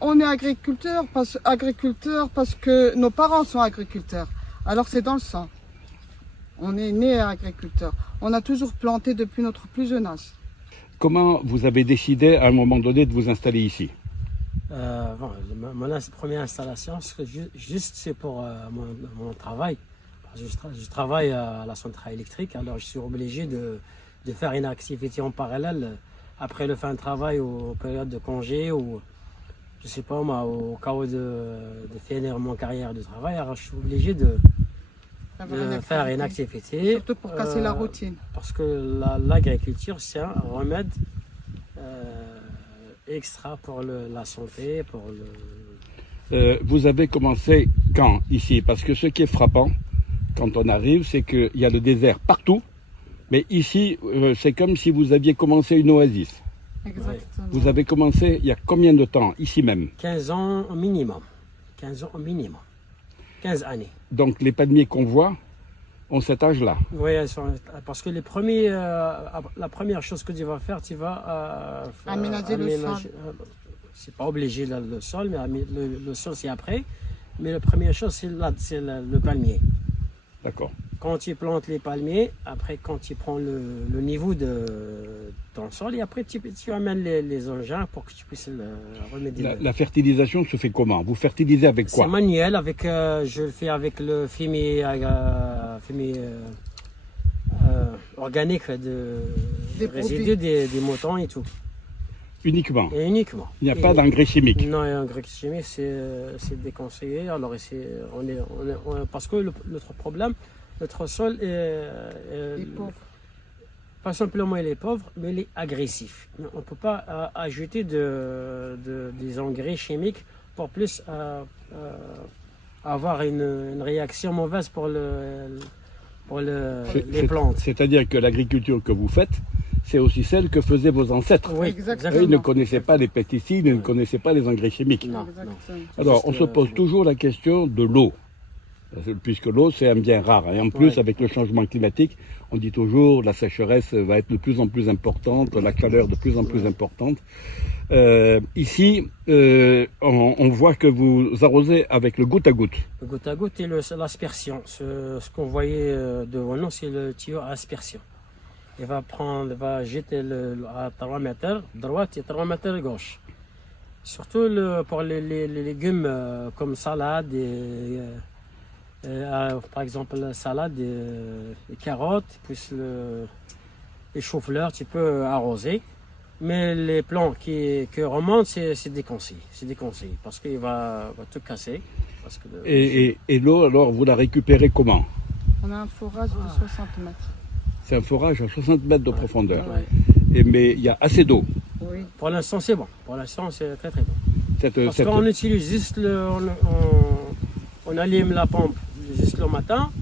On est agriculteur parce que nos parents sont agriculteurs. Alors c'est dans le sang. On est né agriculteur. On a toujours planté depuis notre plus jeune âge. Comment vous avez décidé à un moment donné de vous installer ici? Mon première installation, c'est pour mon travail. Je travaille à la centrale électrique, alors je suis obligé de faire une activité en parallèle après le fin de travail ou aux périodes de congé ou je sais pas moi, au cas où de finir mon carrière de travail. Alors je suis obligé de faire une activité. Surtout pour casser la routine. Parce que l'agriculture, c'est un remède extra pour la santé, pour le... Vous avez commencé quand ici? Parce que ce qui est frappant, quand on arrive, c'est qu'il y a le désert partout. Mais ici, c'est comme si vous aviez commencé une oasis. Exactement. Vous avez commencé il y a combien de temps, ici même? 15 ans au minimum. 15 ans au minimum. 15 années. Donc les palmiers qu'on voit ont cet âge-là. Oui, parce que la première chose que tu vas faire, tu vas aménager le sol. C'est pas obligé le sol, mais le sol c'est après. Mais la première chose, c'est le palmier. D'accord. Quand tu plantes les palmiers, après quand tu prends le niveau de ton sol, et après tu amènes les engins pour que tu puisses le remettre. La fertilisation se fait comment? Vous fertilisez avec quoi? C'est manuel, je le fais avec le fumier organique des résidus des moutons et tout. Uniquement? Et uniquement. Il n'y a pas d'engrais chimique? Non, l'engrais chimique c'est déconseillé. Alors parce que notre problème, notre sol est pauvre. Pas simplement il est pauvre, mais il est agressif. On ne peut pas ajouter des engrais chimiques pour plus avoir une réaction mauvaise pour les plantes. C'est-à-dire que l'agriculture que vous faites, c'est aussi celle que faisaient vos ancêtres. Oui, exactement. Ils ne connaissaient pas les pesticides, ils ne connaissaient pas les engrais chimiques. Non. Alors, on se pose toujours la question de l'eau. Puisque l'eau, c'est un bien rare. Et en plus, avec le changement climatique, on dit toujours la sécheresse va être de plus en plus importante, la chaleur de plus en plus importante. Ici, on voit que vous arrosez avec le goutte à goutte. Le goutte à goutte et l'aspersion. Ce qu'on voyait devant nous, c'est le tuyau à aspersion. Il va jeter à 3 mètres droite et 3 mètres gauche. Surtout pour les légumes comme salade et par exemple la salade, les carottes, puis les choux-fleurs, tu peux arroser. Mais les plants qui remontent, c'est déconseillé. C'est déconseillé parce qu'il va tout casser. Parce que et l'eau, alors, vous la récupérez comment? On a un forage de 60 mètres. C'est un forage à 60 mètres de profondeur. Ouais. Mais il y a assez d'eau. Oui. Pour l'instant, c'est bon. Pour l'instant, c'est très très bon. Parce qu'on utilise juste on allume la pompe juste le matin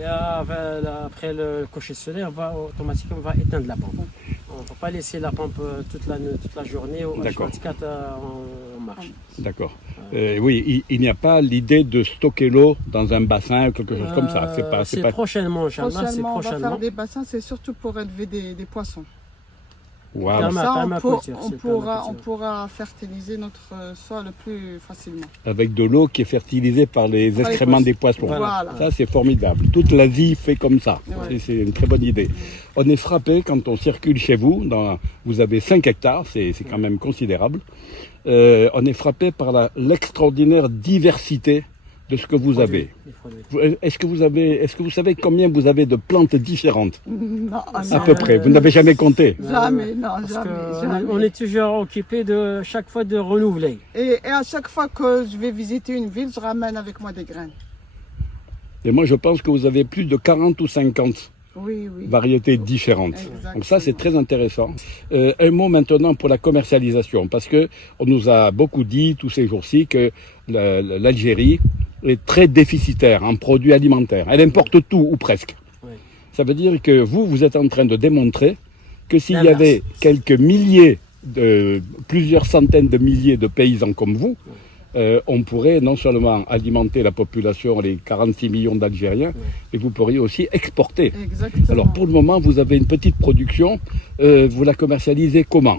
et après le coucher de soleil, automatiquement on va éteindre la pompe. On ne va pas laisser la pompe toute la journée ou H24 en marche. D'accord. Oui, il n'y a pas l'idée de stocker l'eau dans un bassin ou quelque chose comme ça. C'est prochainement, Inch'Allah. On va faire des bassins, c'est surtout pour élever des poissons. Wow. Comme ça, on pourra fertiliser notre sol plus facilement. Avec de l'eau qui est fertilisée par les excréments des poissons. Voilà. Ça, c'est formidable. Toute l'Asie fait comme ça. Ouais. C'est une très bonne idée. On est frappé quand on circule chez vous. Vous avez 5 hectares, c'est quand même considérable. On est frappé par l'extraordinaire diversité de ce que vous avez. Est-ce que vous savez combien vous avez de plantes différentes? Non, à peu près. Vous n'avez jamais compté? Jamais, non, jamais. On est toujours occupé de chaque fois de renouveler. Et à chaque fois que je vais visiter une ville, je ramène avec moi des graines. Et moi, je pense que vous avez plus de 40 ou 50 variétés différentes. Exactement. Donc ça, c'est très intéressant. Un mot maintenant pour la commercialisation, parce que on nous a beaucoup dit tous ces jours-ci que l'Algérie est très déficitaire en produits alimentaires. Elle importe tout, ou presque. Oui. Ça veut dire que vous êtes en train de démontrer que s'il y avait quelques milliers, plusieurs centaines de milliers de paysans comme vous, on pourrait non seulement alimenter la population, les 46 millions d'Algériens, mais vous pourriez aussi exporter. Exactement. Alors pour le moment, vous avez une petite production, vous la commercialisez comment?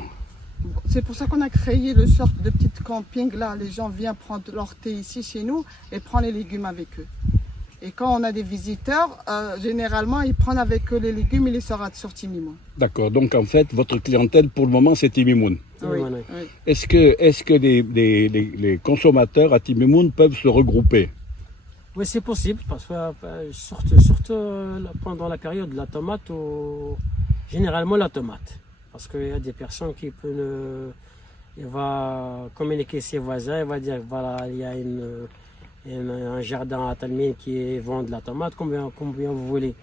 C'est pour ça qu'on a créé le sorte de petit camping là. Les gens viennent prendre leur thé ici chez nous et prendre les légumes avec eux. Et quand on a des visiteurs, généralement ils prennent avec eux les légumes et les sortent sur Timimoun. D'accord, donc en fait, votre clientèle pour le moment c'est Timimoun. Oui, Voilà. oui. Est-ce que les consommateurs à Timimoun peuvent se regrouper? Oui, c'est possible, parce que surtout pendant la période de la tomate, généralement la tomate. Parce qu'il y a des personnes qui peuvent. Il va communiquer ses voisins, il va dire voilà, il y a un jardin à Talmine qui vend de la tomate, combien vous voulez.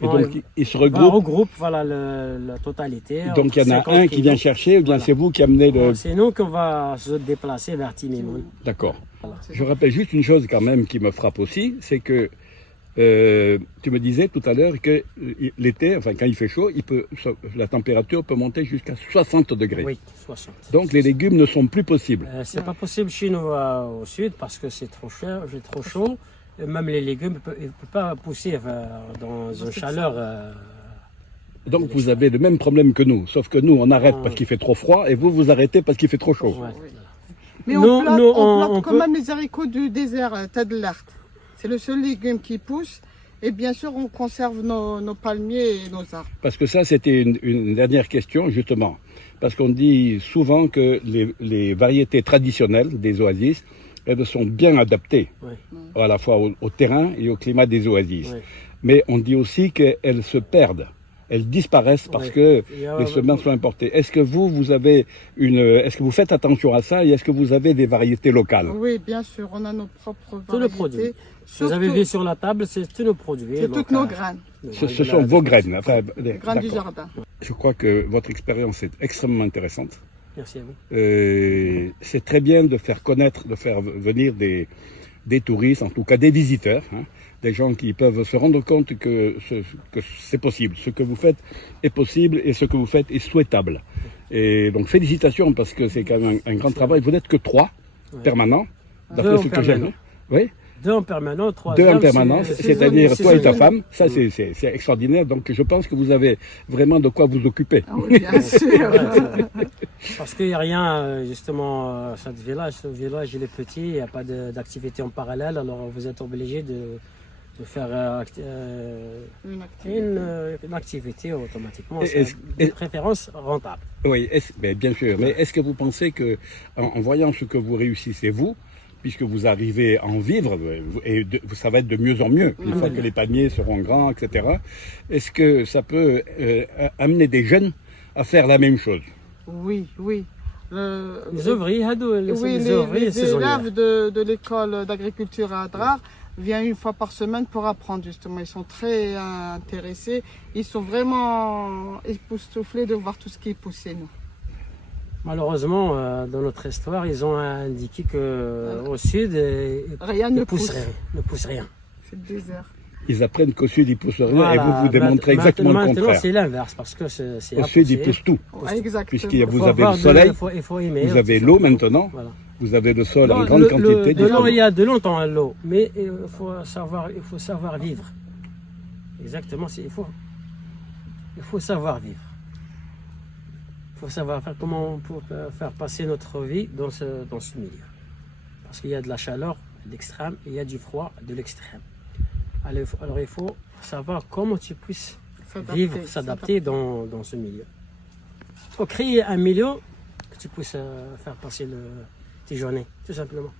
Et donc ils se On regroupent. regroupe voilà, la totalité. Donc il y en a un qui vient chercher ou bien Voilà. c'est vous qui amenez le... C'est nous qu'on va se déplacer vers Timimoun. D'accord. Voilà. Je rappelle juste une chose quand même qui me frappe aussi, c'est que tu me disais tout à l'heure que l'été, enfin quand il fait chaud, la température peut monter jusqu'à 60 degrés. Oui, 60. Donc les légumes ne sont plus possibles. C'est pas possible chez nous au sud parce que c'est trop cher, c'est trop chaud. Et même les légumes ne peuvent pas pousser dans une chaleur. Donc vous avez le même problème que nous, sauf que nous on arrête Ah. parce qu'il fait trop froid et vous arrêtez parce qu'il fait trop chaud. Ouais. Mais Nous- on plante, nous, on plante on quand peut- même les haricots du désert, Tadlart. C'est le seul légume qui pousse. Et bien sûr, on conserve nos palmiers et nos arbres. Parce que ça c'était une dernière question justement. Parce qu'on dit souvent que les variétés traditionnelles des oasis, elles sont bien adaptées Ouais. à la fois au terrain et au climat des oasis. Ouais. Mais on dit aussi qu'elles se perdent, elles disparaissent parce Ouais. que Il y a- les semences sont importées. Est-ce que vous avez est-ce que vous faites attention à ça et est-ce que vous avez des variétés locales? Oui, bien sûr, on a nos propres Tous les variétés. produits. Vous Surtout, avez vu sur la table, c'est tous nos produits. c'est donc, toutes nos graines, Ce sont vos graines. Enfin, les graines du d'accord. jardin. Je crois que votre expérience est extrêmement intéressante. Merci à vous. C'est très bien de faire connaître, de faire venir des touristes, en tout cas des visiteurs, hein, des gens qui peuvent se rendre compte que c'est possible. Ce que vous faites est possible et ce que vous faites est souhaitable. Et donc félicitations parce que c'est quand même un grand travail. Vous n'êtes que 3 Ouais. permanents, Deux d'après en ce que j'ai vu. permanent. Oui, 2 en permanent, 3 2 en permanence, c'est-à-dire toi et ta femme. Ça, Mm. c'est extraordinaire. Donc je pense que vous avez vraiment de quoi vous occuper. Ah oui, bien sûr. Parce qu'il n'y a rien, justement, ce village il est petit, il n'y a pas d'activité en parallèle, alors vous êtes obligé de faire Une activité. une activité automatiquement, Et c'est de préférence rentable. Oui, bien sûr. Mais est-ce que vous pensez que, en voyant ce que vous réussissez, vous, puisque vous arrivez à en vivre, et ça va être de mieux en mieux, une fois que les palmiers seront grands, etc., est-ce que ça peut amener des jeunes à faire la même chose? Oui, oui. Les ouvriers, Oui, les ouvriers, les saisonniers. élèves de l'école d'agriculture à Adrar viennent une fois par semaine pour apprendre justement. Ils sont très intéressés. Ils sont vraiment époustouflés de voir tout ce qui est poussé, nous. Malheureusement, dans notre histoire, ils ont indiqué qu'au sud, Rien ne pousse. ne pousse rien. C'est le désert. Ils apprennent qu'au sud, ils poussent rien, Voilà. et vous démontrez exactement le Maintenant, contraire. c'est l'inverse, parce que c'est Au sud, ils poussent tout. Exactement. Puisqu'il y a- Il vous faut avez avoir le soleil, il faut aimer. vous avez tout l'eau simplement. maintenant, Voilà. vous avez le sol en Non, grande quantité. de l'eau, dites-moi. il y a de longtemps l'eau, mais il faut savoir vivre. Exactement, il faut savoir vivre. Il faut savoir faire comment on peut faire passer notre vie dans ce milieu. Parce qu'il y a de la chaleur de l'extrême, et il y a du froid de l'extrême. Alors il faut savoir comment tu puisses vivre, s'adapter dans ce milieu. Il faut créer un milieu que tu puisses faire passer tes journées, tout simplement.